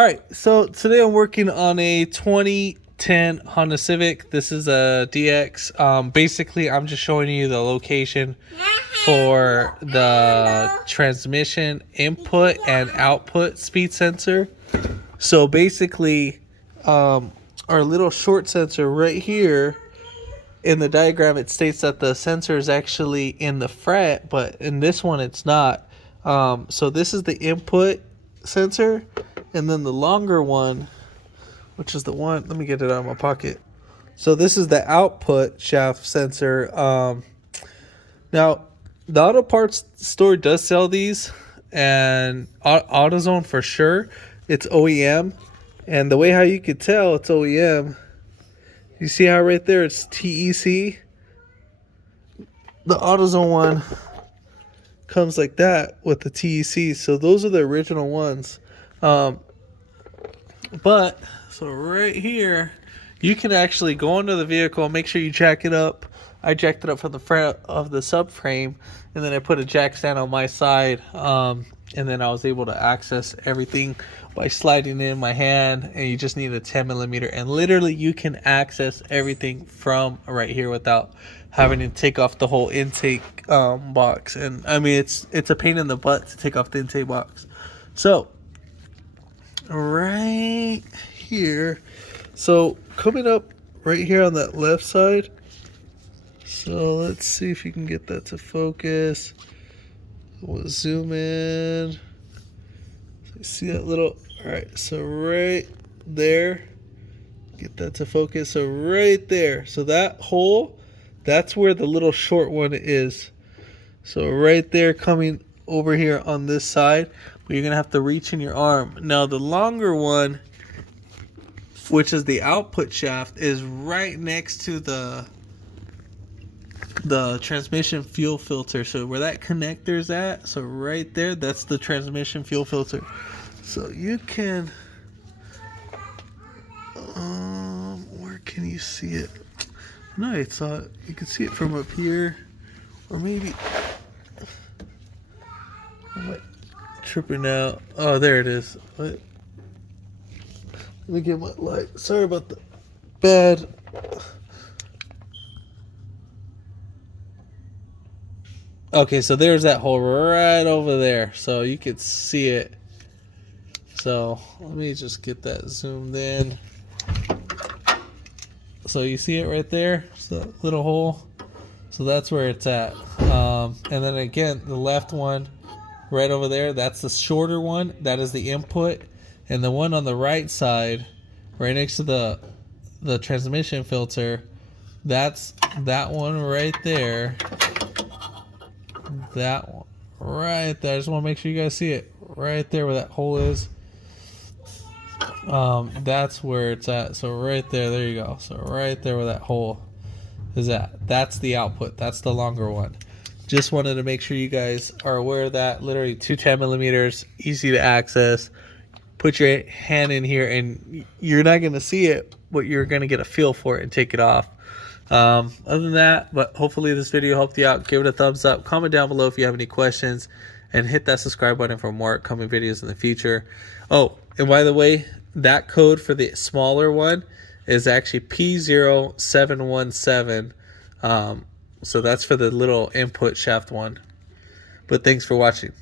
All right, so today I'm working on a 2010 Honda Civic. This is a DX. Basically, I'm just showing you the location for the transmission input and output speed sensor. So basically, our little short sensor right here in the diagram, it states that the sensor is actually in the fret, but in this one it's not. So this is the input sensor, and then the longer one, which is the one, let me get it out of my pocket. So this is the output shaft sensor. Now the auto parts store does sell these, and AutoZone for sure, it's OEM. And the way how you could tell it's OEM, you see how right there it's TEC? The AutoZone one comes like that with the TEC. So those are the original ones. But so right here, you can actually go into the vehicle, make sure you jack it up. I jacked it up from the front of the subframe, and then I put a jack stand on my side, and then I was able to access everything by sliding in my hand. And you just need a 10 millimeter, and literally you can access everything from right here without having to take off the whole intake box. And I mean, it's a pain in the butt to take off the intake box. So right here, so coming up right here on that left side, so let's see if you can get that to focus. We'll zoom in. See that little, all right, so right there, get that to focus. So right there, so that hole, that's where the little short one is. So right there, coming over here on this side, but you're gonna have to reach in your arm. Now the longer one, which is the output shaft, is right next to the transmission fuel filter. So where that connector is at, so right there, that's the transmission fuel filter. So you can, where can you see it? No, I thought you could see it from up here, or maybe, I'm like tripping out. Oh, there it is. Let me get my light. Sorry about the bad. Okay, so there's that hole right over there, so you could see it. So let me just get that zoomed in. So you see it right there, so that little hole. So that's where it's at. And then again, the left one right over there, that's the shorter one. That is the input. And the one on the right side, right next to the transmission filter, that's that one right there. That one right there. I just want to make sure you guys see it right there where that hole is. That's where it's at. So right there you go. So right there where that hole is at, that's the output. That's the longer one. Just wanted to make sure you guys are aware of that. Literally 10 millimeters, easy to access. Put your hand in here and you're not going to see it, but you're going to get a feel for it and take it off. Other than that, but hopefully this video helped you out. Give it a thumbs up, comment down below if you have any questions, and hit that subscribe button for more upcoming videos in the future. Oh, and by the way, that code for the smaller one is actually P0717. So that's for the little input shaft one. But thanks for watching.